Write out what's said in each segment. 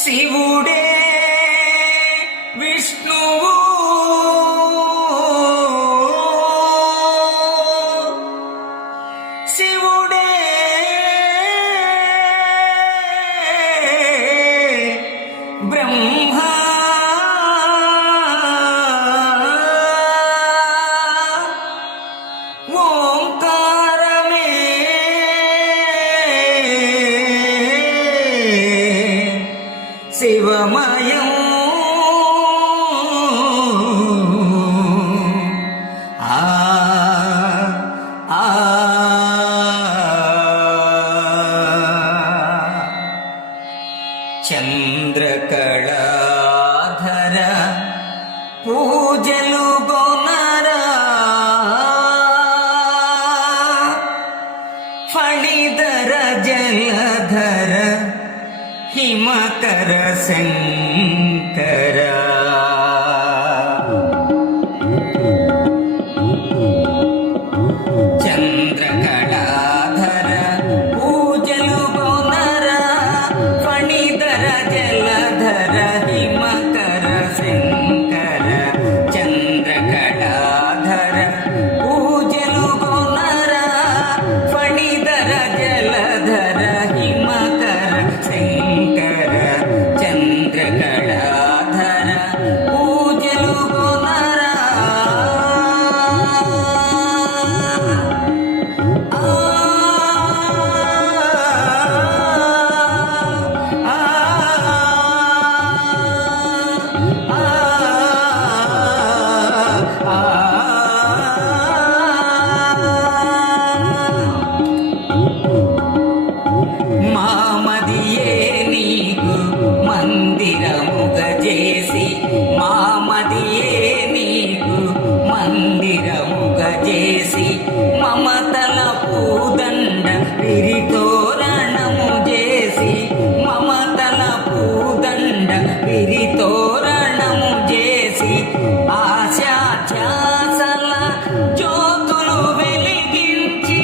శివుడే విష్ణువు శివుడే బ్రహ్మ ఓంకారమే శివమయం ఆ ఆ చంద్రకళాధర పూజలు గొనరా ఫణిధర జలధర హిమకర శంకర చంద్రకళాధర పూజలు గొనరా ఫణిధర జలధర హిమకర శంకర చంద్రకళాధర పూజలు గొనరా ఫణిధర జలధర హిమకర శంకర చంద్రకళాధర పూజలు గొనరా మామదియే నీకు మందిరముగ చేసి మామదియే నీకు మందిరముగ చేసి మమతల పూదండ విరితోరణము చేసి మమతల పూదండ విరితోరణము చేసి ఆశా ధ్యాసల జ్యోతులు వెలిగించి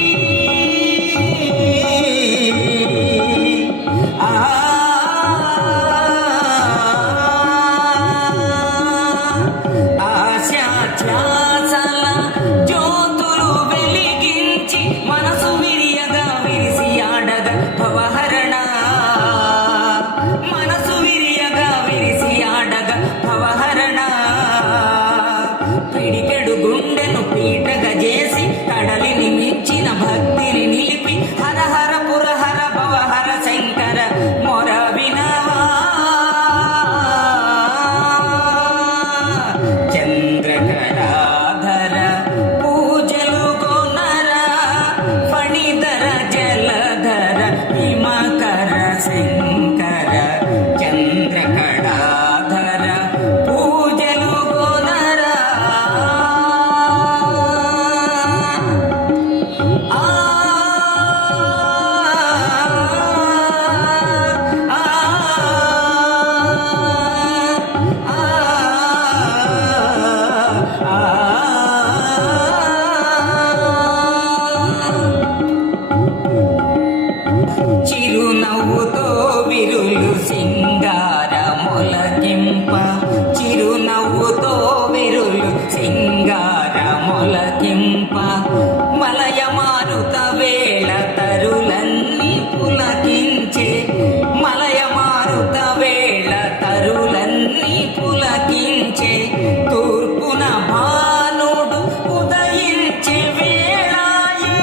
ఆశా ధ్యాసల జ్యోతులు వెలిగించి మనసు విరియగా విరిసి ఆడగ భవహరణ మనసు విరియగా విరిసి ఆడగ భవహరణ పిడికెడు గుండెను పీటగా చేసి కడలిని మించిన భక్తిని నిలిపి హర హర పురహర భవహర శంకర మొర వినవా చంద్రకళాధర పూజలు గొనరా ఫణిధర జలధర హిమకర శంకర చంద్రకళాధర పూజలు గొనరా ఆ చిరునవ్వుతో విరులు సింగారములకింప చిరునవ్వుతో విరులు సింగారములకింప మలయ మారుత వేళ తరులన్నీ పులకించే మలయ మారుత వేళ తరులన్నీ పులకించే తూర్పున భానుడు ఉదయించే వేళాయే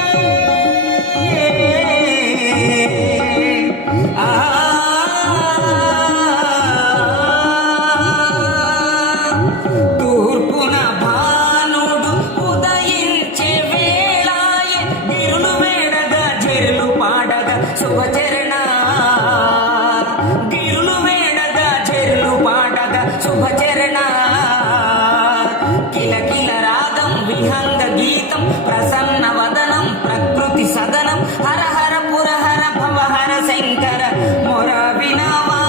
తూర్పున భానుడు ఉదయించే వేళాయే గిరులు వేడగా జెరులు పాడగా శుభచరణ గిరులు వేడగా జెరులు పాడగా శుభచరణ కిలకిల రాగం విహంగ గీతం ప్రసన్న వదనం ప్రకృతి సదనం హర హర పురహర భవహర శంకర మొర వినవా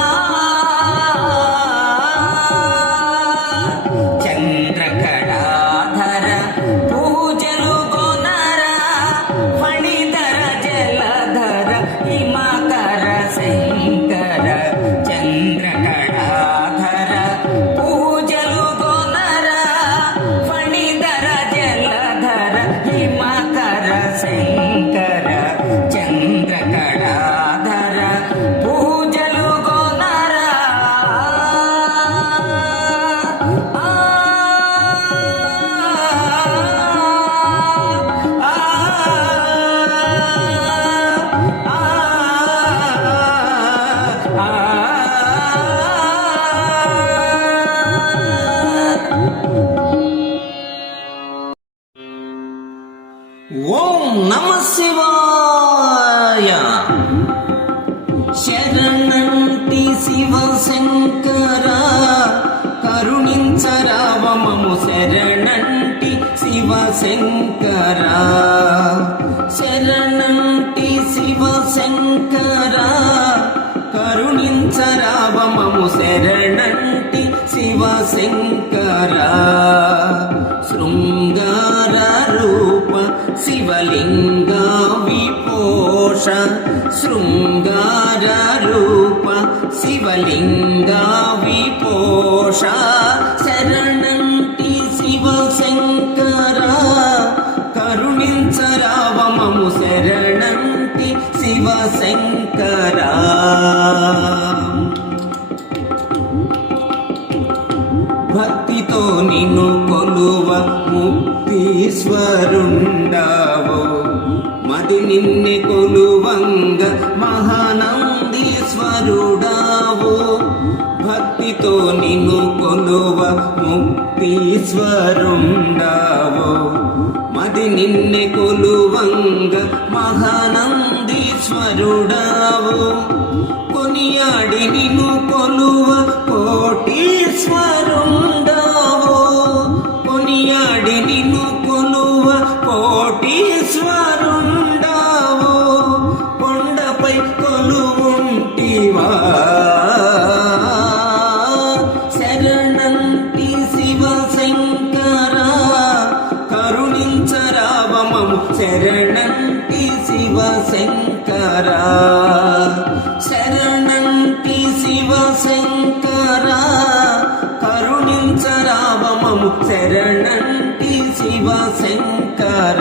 చంద్రకళాధర పూజలు గొనరా ఫణిధర జలధర హిమకర శంకర చంద్ర శరణంటి శివ శంకర కరుణించరావ మము శరణంటి శివ శంకర శరణంటి శివ శంకర కరుణించరావ మము శరణంటి శివ శంకర శృంగార రూప శివలింగ విపోష శృంగార రూప శివలింగ విపోష శరణంటి శివ శంకర కరుణించరావ మము శరణంటి శివ శంకర భక్తితో నిన్ను కొలువ ముక్తీశ్వరుండావు మది నిన్నే కొలువంగ మహానందీశ్వరుడావు భక్తితో నిన్ను కొలువ ముక్తీశ్వరుండావు మది నిన్నే కొలువంగ మహానందీశ్వరుడావు కొనియాడి నిన్ను కొలువ కోటీశ్వరుండావు కొనియాడి నిన్ను కొలువ కోటీశ్వరుండావు కొండపై కొలువుంటివా శరణంటి శివ శంకర కరుణించరావ మము శరణంటి శివ శంకర శరణంటి శివ శంకర కరుణించరావ మము శరణంటి శివ శంకర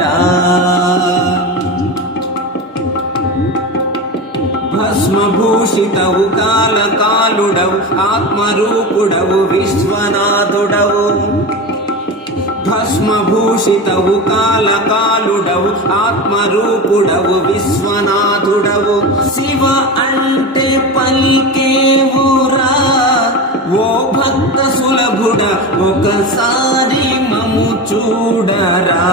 భస్మభూషితవు కాలకాలుడవు ఆత్మరూపుడవు విశ్వనాథుడవు భస్మభూషితవు కాలకాలుడవు ఆత్మరూపుడవు విశ్వనాథుడవు శివ అంటే పలికేవురా ఓ భక్త సులభుడ ఒకసారి మము చూడరా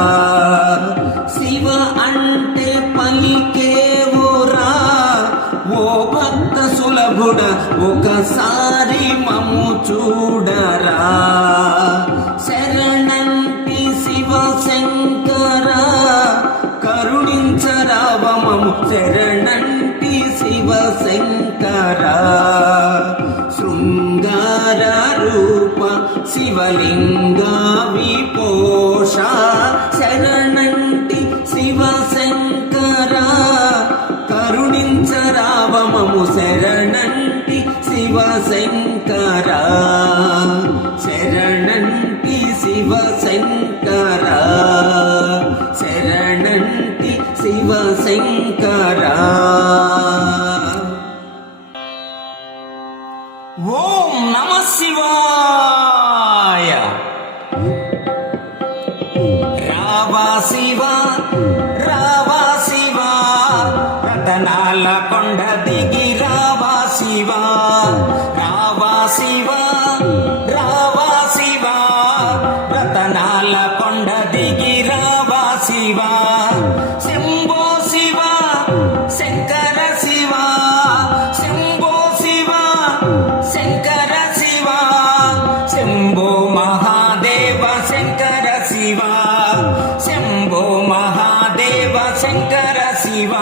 శివ అంటే పలికేవురా ఓ భక్త సులభుడ ఒకసారి మము చూడరా శరణంటి శివ శంకర కరుణించరావ మము శరణంటి శివ శంకర శృంగార రూప శివలింగ విపోష శరణంటి శివ శంకర కరుణించరావ మము శరణంటి శివ శంకర శరణంటి శివ శంకర శరణంటి శివ శంకర ఓం నమః శివాయ రావా శివ రావా శివ రతనాల కొండ దిగి రావా శివ రావా శివ రావా శివ రతనాల కొండ దిగి రావా శివ శంభో శివ శంకర శివ శంభో శివ శంకర శివ శంభో మహాదేవ శంకర శివ శంభో మహాదేవ శంకర శివ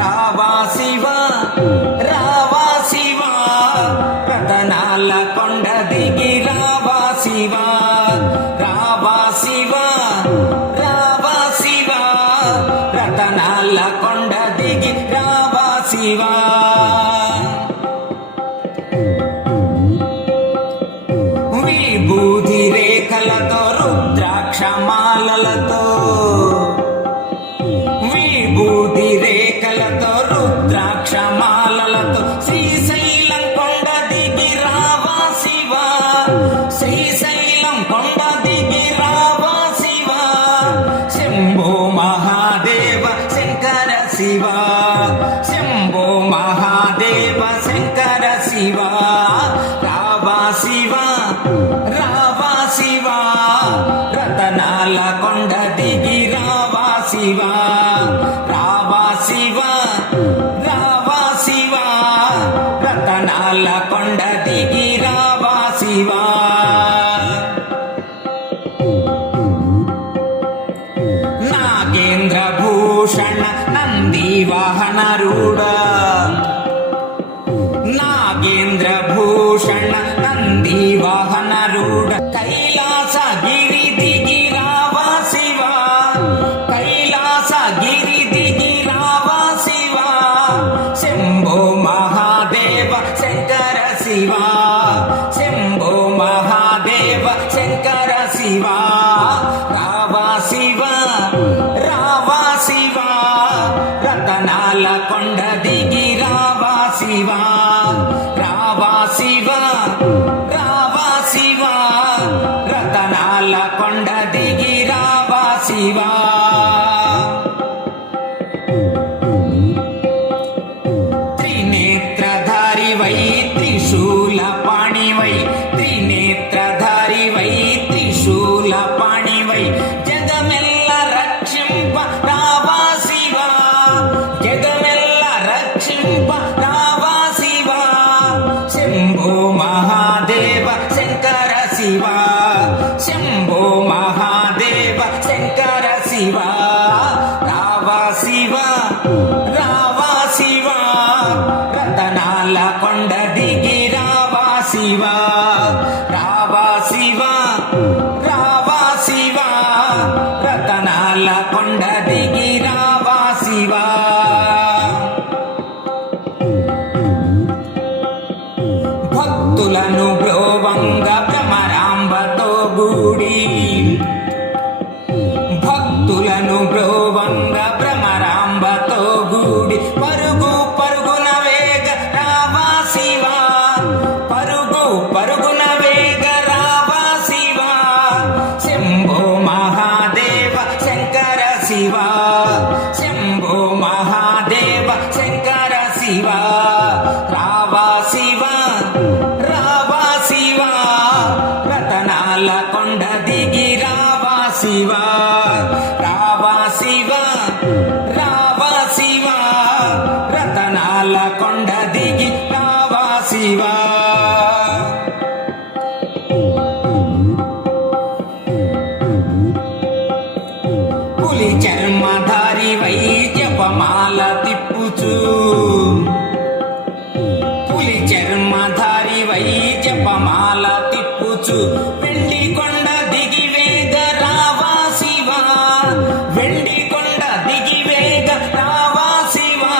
రావా శివ రావా శివ రతనాల కొండ దిగి రావా శివ రావా శివ రావా శివ రతనాల కొండ దిగి రావా శివ విభూతి రేఖలతో రుద్రాక్షమాలలతో విభూతి రేఖలతో రుద్రాక్షమాలలతో శ్రీశైలం కొండ దిగి రావా శివ శ్రీశైలం కొండ దిగి రావా శివ శంభో మహాదేవ శంకర శివ శంభో మహాదేవ శంకర శివ రావా శివ రావా శివ రతనాల కొండ దిగి రావా శివ రావా శివ రావా శివ రతనాల కొండ దిగి రావా శివా. నాగేంద్ర భూషణ నంది వాహనరూఢ, నాగేంద్ర భూషణ నంది వాహనరూఢ, కైలాసగిరి దిగి రావా శివా, కైలాసగిరి దిగి రావా శివా. శంభో మహాదేవ శంకర శివా, శంభో మహాదేవ శంకర శివా. రావా శివా, రావా శివా, రతనాల కొండ దిగి రావా శివా. రావా శివా, రావా శివా, రతనాల కొండ దిగి రావా శివా. త్రినేత్రధారి వై త్రిశూల పాణి వై, త్రినేత్రధారి వై త్రిశూల పాణి వై, జగమెల్ల రక్షింప రావా శివా, జగమెల్ల రక్షింప రావా శివా. శంభో మహాదేవ శంకర శివా, శంభో మహాదేవ శంకర శివా. రావా శివా, రావా శివా, రతనాల కొండ దిగి రావా శివా. రావా శివా, రావా శివా, రతనాల కొండ దిగి రావా శివా. భక్తులను బ్రోవంగ భ్రమరాంబతో గూడి, భక్తులను బ్రోవంగ భ్రమరాంబతో గూడి, పరుగు పరుగున వేగ రావా శివా, పరుగు పరుగున వేగ రావా శివా. శంభో మహాదేవ శంకర శివా, శంభో మహాదేవ శంకర శివా. రావా శివా, రావా శివా, రతనాల కొండ దిగి రావా శివా. రావా శివా, రావా శివా, రతనాల కొండ దిగి రావా శివా. పులి చర్మధారి వై జపమాల తిప్పుచూ, పులి చర్మధారి వై జపమాల తిప్పుచు, వెండి కొండ దిగి వేగ రావా శివా, వెండి కొండ దిగి వేగ రావా శివా.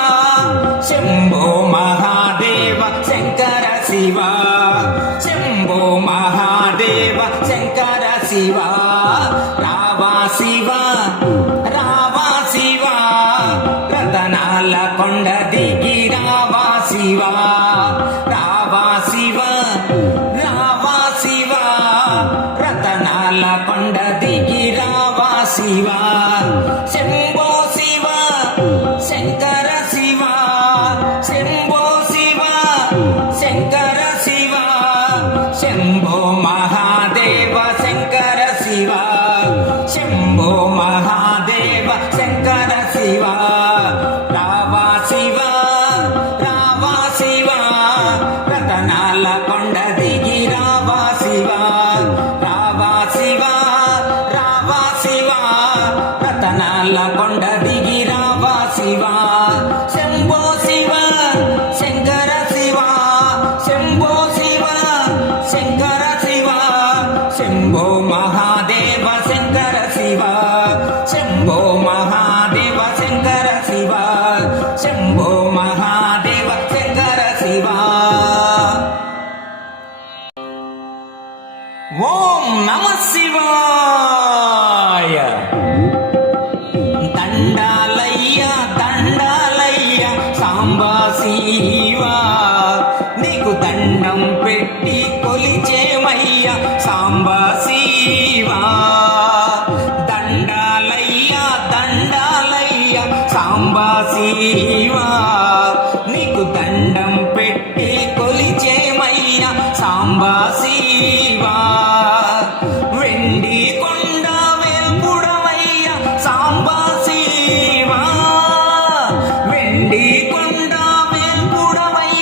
శంభో మహాదేవ శంకర శివా, శంభో మహాదేవ శంకర శివా. రావా శివా, రావా శివా, రతనాల కొండ దిగి రావా శివా. రావా శివా, రావా శివా, రతనాల కొండ దిగి రావా శివా. శంభో శివా, శంకర శివా, శంభో శివా, శంకర శివా. శంభో మహాదేవ శంకర శివా, శంభో మహాదేవ శంకర శివా. రావా శివా, రావా శివా, రతనాల కొండ దిగి రావా శివా. రావా శివా, రావా శివా, రతనాల కొండ దిగి రావా శివా. శంభో శివా, శంకర శివా, శంభో శివా, శంకర శివా. శంభో మహాదేవ శంకర శివా, శంభో మహాదేవ శంకర శివా, శంభో మహాదేవ శంకర శివా. ఓం నమః శివాయ. దండాలయ్య దండాలయ్య సాంబా శివా, నీకు దండం పెట్టి కొలిచేమయ్య సాంబా శివా. దండాలయ్య దండాలయ్య సాంబా శివా, నీకు దండం పెట్టి కొలిచేమయ్య సాంబా శివా. వెండి కొండ వేల్పుడవయ్య సాంబా శివా, వెండి కొండ వేల్పుడవయ్య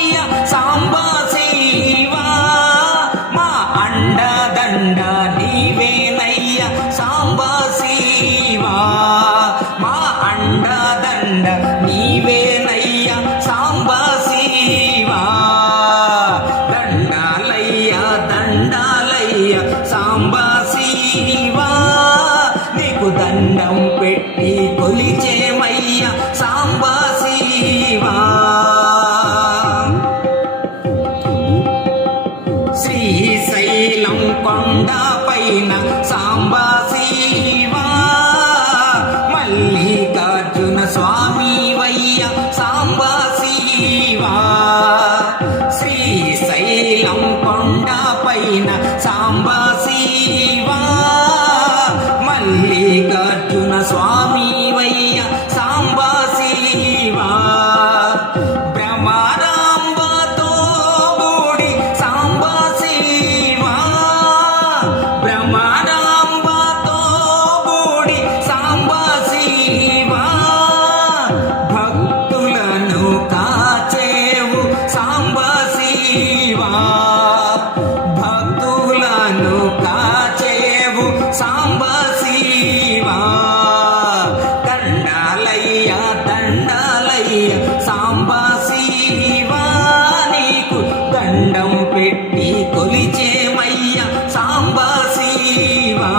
దండం పెట్టి కొలిచేమయ్య సాంబా శివా,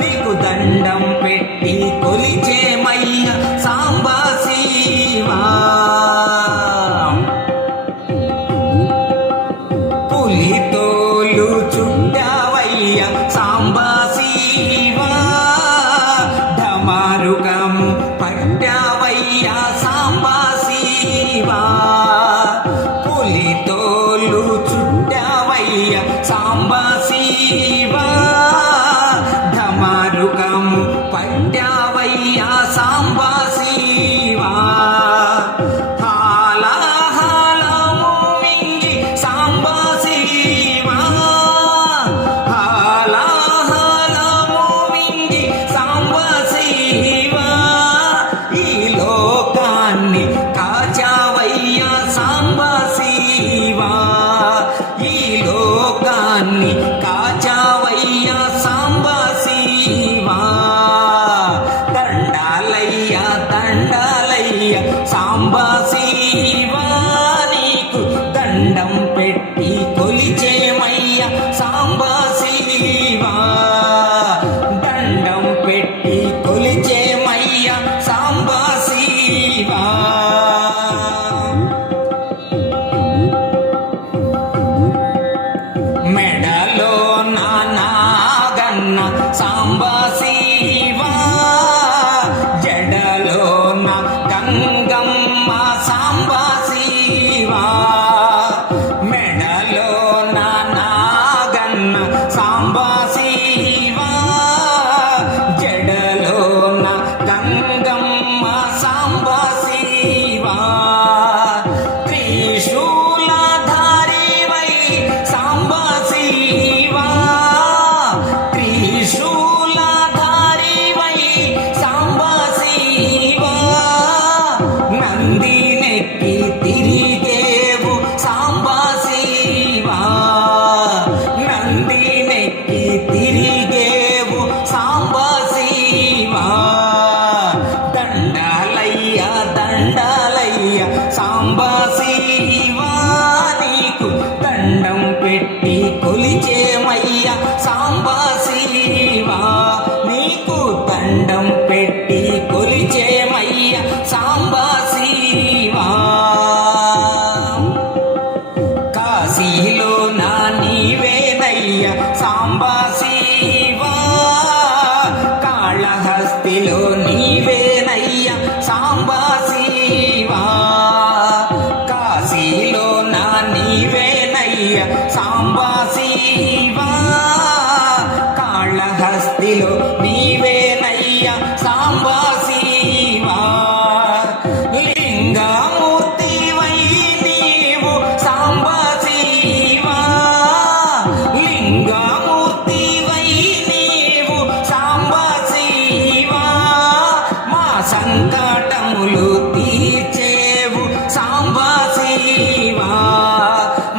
నీకు దండం పెట్టి కొలిచేమయ్య సాంబా శివా. పులితోలు చుట్టావయ్య సాంబా శివా, ఢమరుకం పట్టావయ్య సాంబా శివా. పులితోలు చుట్టావయ్య సాంబా శివా, ఢమరుకం పట్టావయ్య సాంబా శివా. హాలాహలము మింగి సాంబా శివా, హాలాహలము మింగి సాంబా శివా. ఈ లోకాన్ని కాచావయ్య సాంబా శివా, ఈ లోకాన్ని కాచావయ్య సాంబా శివా. దండాలయ్య దండాలయ్య సాంబా శివా, నీకు దండం పెట్టి కొలిచేమయ్య సాంబా శివా, దండం పెట్టి కొలిచేమయ్య సాంబా శివా. మెడలో నాగన్న సాంబా శివా, జడలో నా గంగమ్మ సాంబా శివా. మెడలో నాగన్న సాంబా శివా, జడలో నా గంగమ్మ సాంబా శివా. త్రిశూలధారివై సాంబా శివా, త్రిశూలధారివై సాంబా శివా. నందినెక్కి తిరిగేవు సాంబా శివా, నందినెక్కి తిరిగేవు సాంబా శివా. దండాలయ్య దండాలయ్య సాంబా శివా, నీకు దండం పెట్టి కొలిచేమయ్య సాంబా శివా, నీకు దండం పెట్టి కొలిచేమయ్య సాంబా శివా. కాశీలో నా నీవేనయ్య సాంబా శివా, కాళహస్తిలో నీవేనయ్య సాంబా శివా. కాశీలో నా నీవేనయ్య సాంబా శివా, కాళహస్తిలో నీవేనయ్య సాంబా శివా. లింగమూర్తివై నీవు సాంబా శివా, లింగమూర్తివై నీవు సాంబా శివా. మా సంకటములు తీర్చేవు సాంబా శివా,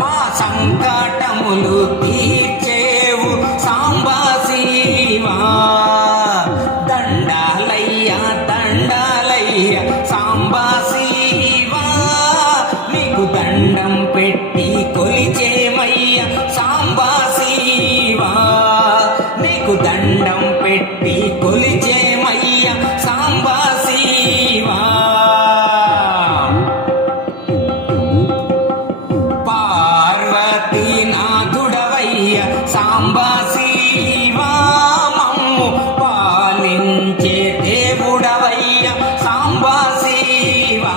మా సంకటములు తీర్చేవు సాంబా శివా. దండాలయ్య దండాలయ్య సాంబా శివా, నీకు దండం పెట్టి కొలిచేమయ్య సాంబా శివా, నీకు దండం పెట్టి కొలిచేమయ్య సాంబా శివా. పార్వతీనాథుడవయ్య సాంబా శివా, మమ్ము పాలించే దేవుడవయ్య సాంబా శివా.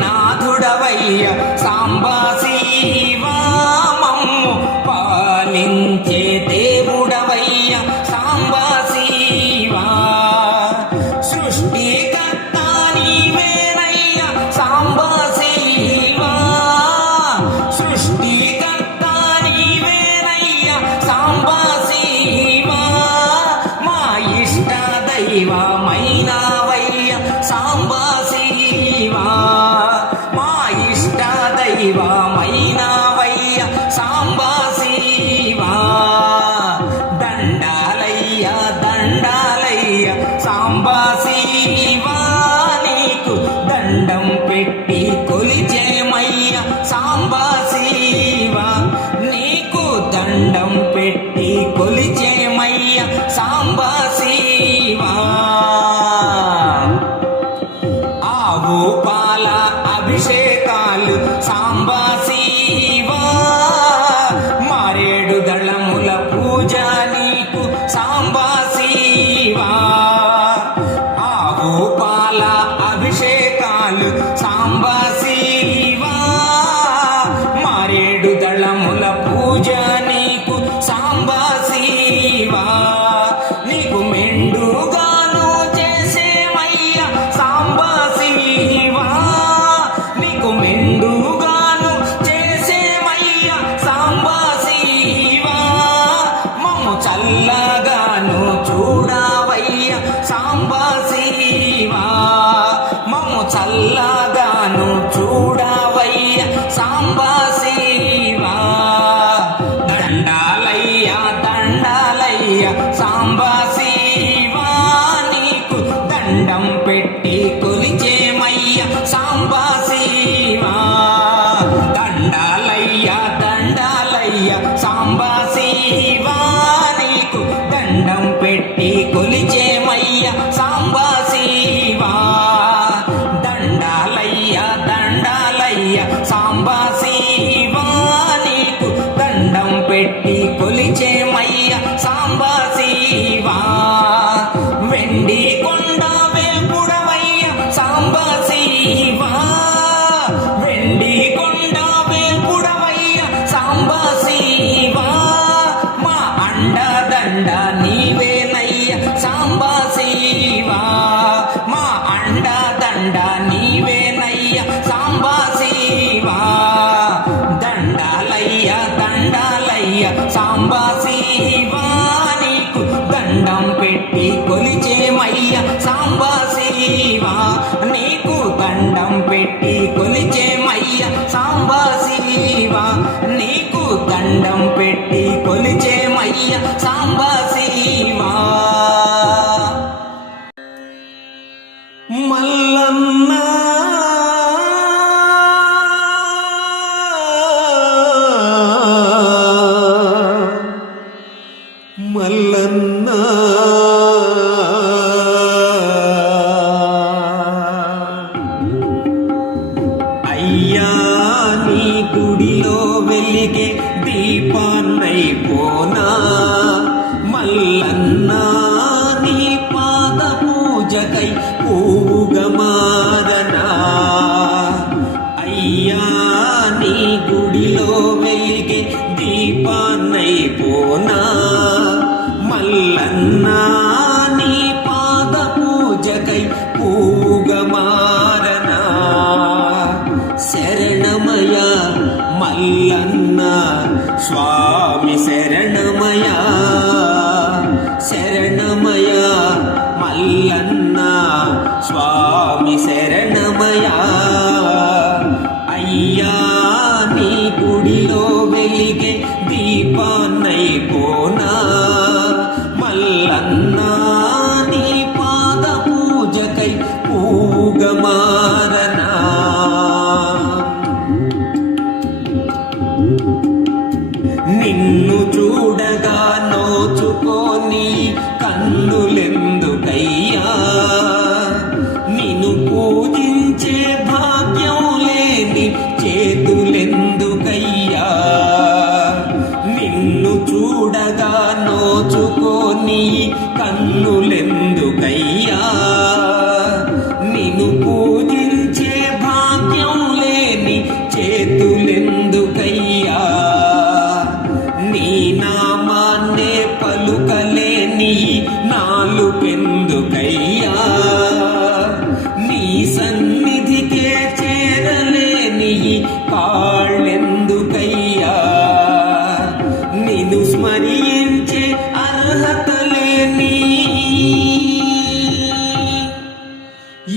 పార్వతీనాథుడవయ్య సాంబా శివా, మమ్ము పాలించే దేవుడవయ్య సాంబా శివా. సృష్టికర్త నీవేనయ్య సాంబా శివా, సృష్టికర్త నీవేనయ్య సాంబా శివా. మా ఇష్ట దైవమైనవయ్య సాంబా శివా, మా ఇష్ట దైవమైనవయ్య సాంబా శివా. దండాలయ్య దండాలయ్య సాంబా శివా, నీకు దండం పెట్టి కొలిచేమ సాంబా శివా నీకు దండం పెట్టి కొలిచేమయ్య సాంబా శివా ఆవు పాల అభిషేకాలు సాంబా శివా మారేడు దళముల పూజ నీకు సాంబా శివా ఆవు పాల అభిషేకాలు సాంబా శివా మారేడు దళముల పూజ నీకు సాంబా శివా నీకు మెండుగాను చేసేమయ్య సాంబా శివా నీకు మెండుగాను చేసేమయ్య సాంబా శివా మమ్ము చల్లగాను చూడవయ్య సాంబా శివా మమ్ము చల్లగాను చూడవయ్య సాంబా శివా దండాలయ్య దండాలయ్య సాంబా శివా నీకు దండం పెట్టి కొలిచేమయ్య సాంబా శివా దండాలయ్య దండాలయ్య సాంబా శివా నీకు దండం పెట్టి కొలిచేమయ్య సాంబా శివా దండాలయ్య దండాలయ్య సాంబా శివా నీకు దండం పెట్టి కొలిచేమయ్య సాంబా శివా వెండి కొండ వేల్పుడవయ్య సాంబా శివా వెండి కొండ వేల్పుడవయ్య సాంబా శివా మా అండదండ నీవేనయ్య సాంబా శివా మా అండదండ నీవేనయ్య సాంబా శివా దండాలయ్య దండాలయ్య సాంబా శివా నీకు దండం పెట్టి కొలిచేమయ్య సాంబా శివా నీకు దండం పెట్టి కొలిచేమయ్య సాంబా శివా నీకు దండం పెట్టి కొలిచేమయ్య సాంబా శివా మల్లన్న మల్లన్న అయ్యా నీ గుడిలో వెలిగే దీపాన్నైపోనా మల్లన్న నీ పాద పూజకై పూగా మారనా అయ్యా నీ గుడిలో వెలిగే దీపాన్నైపోనా మల్లన్న నీ పాద పూజకై పూగా మారనా శరణమయ మల్లన్న స్వామి శరణమయ శరణమయ మల్లన్న స్వామి శరణమయ అయ్యా నీ గుడిలో వెలిగే దీపాన్నైపోనా మల్లన్న నీ పాద పూజకై పూగా మారనా నిన్ను చూడగా నోచుకోని కన్నులెందుకయ్యా నిన్ను పూజించే భాగ్యం లేని చేతులెందుకయ్యా నిన్ను చూడగా నోచుకోని కన్నులెందుకయ్యా నిన్ను పూజించే భాగ్యం లేని చేతులెందుకయ్యా నీ నామాన్నే పలుకలేని నాలుకెందుకయ్యా నీ సన్నిధికే చేరలేని కాళ్ళెందుకయ్యా నిన్ను స్మరించే అర్హత లేని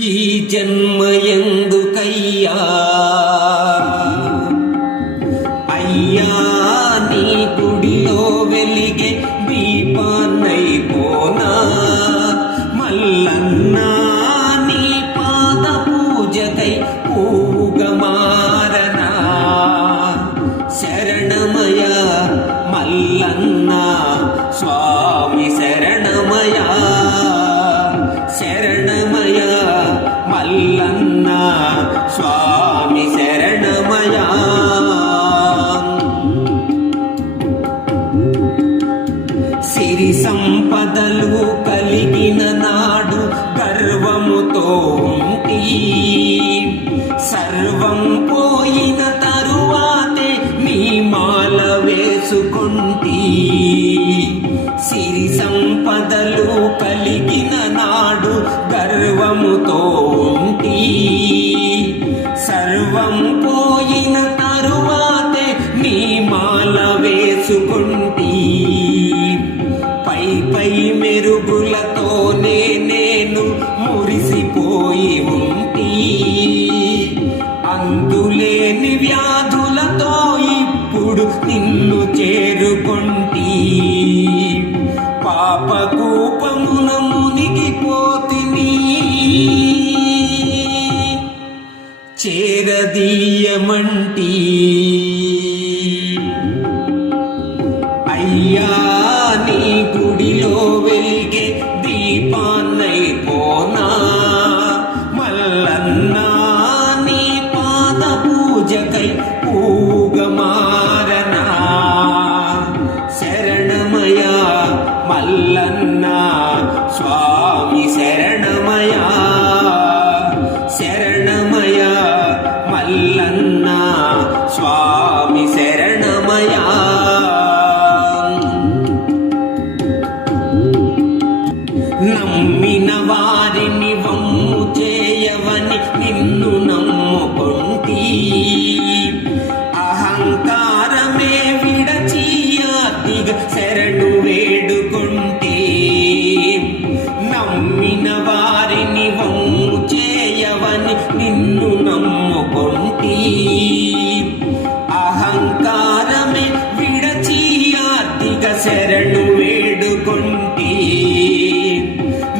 ఈ జన్మ ఎందుకయ్యా అయ్యా నీ గుడిలో వెలిగే దీపాన్నైపోనా మల్లన్న నీ పాద పూజకై పూగా మారనా సర్వం పోయిన తరువాతే నీ మాల వేసుకుంటీ సిరి సంపదలు కలిగిన నాడు గర్వముతో ఉంటీ సర్వం పోయిన తరువాతే నీ మాల వేసుకుంటీ పై పై మెరుగులతోనే నేను మురిసిపోయి ఉంటీ అందులేని వ్యాధులతో ఇప్పుడు నిన్ను చేరుకుంటీ పాప కూపమున మునిగిపోతిని చేరదీయమంటీ అయ్యా నీ గుడిలో వెలిగే దీపాన్నైపోనా మల్లన్నా నీ పాద పూజకై పూగా మారనా శరణమయా మల్లన్నా స్వామి శరణమయా శరణమయా మల్లన్నా స్వామి శరణమయా నమ్మిన వారిని వమ్ము చేయవని నిన్ను నమ్ముకుంటీ అహంకారమే విడచి అతిగా శరణు వేడుకుంటే నమ్మిన వారిని వమ్ము చేయవని నిన్ను నమ్ముకుంటీ అహంకారమే విడచి అతిగా శరణు వేడుకుంటే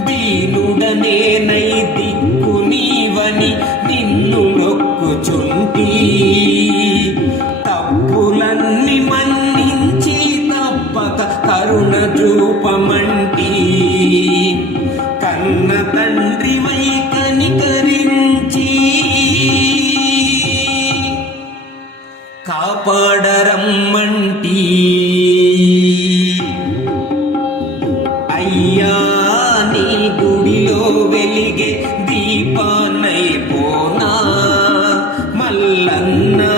దీనుడనేనై దిక్కు నీవని నిన్ను నొక్కుచుంటీ తప్పులన్నీ మన్నించి తప్పక కరుణ చూపమంటీ కన్న తండ్రి వై కనికరించి కాపాడరమ్మంటీ అయ్యా నీ గుడిలో వెలిగే దీపాన్నైపోనా మల్లన్నా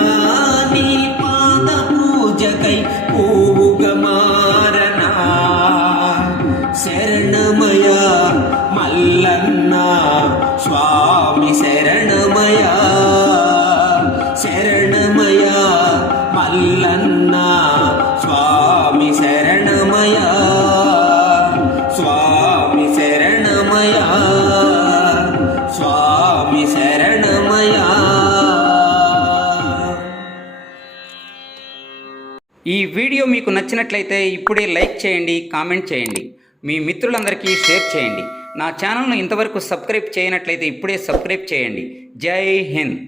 నీ పాద పూజకై పూగా మారనా శరణమయా మల్లన్నా స్వామి శరణమయా శరణమయా మల్లన్నా స్వామి శరణమయా స్వామి శరణమయా స్వామి శరణమయా. ఈ వీడియో మీకు నచ్చినట్లయితే ఇప్పుడే లైక్ చేయండి, కామెంట్ చేయండి, మీ మిత్రులందరికీ షేర్ చేయండి. నా ఛానల్ను ఇంతవరకు సబ్స్క్రైబ్ చేయనట్లయితే ఇప్పుడే సబ్స్క్రైబ్ చేయండి. జై హింద్.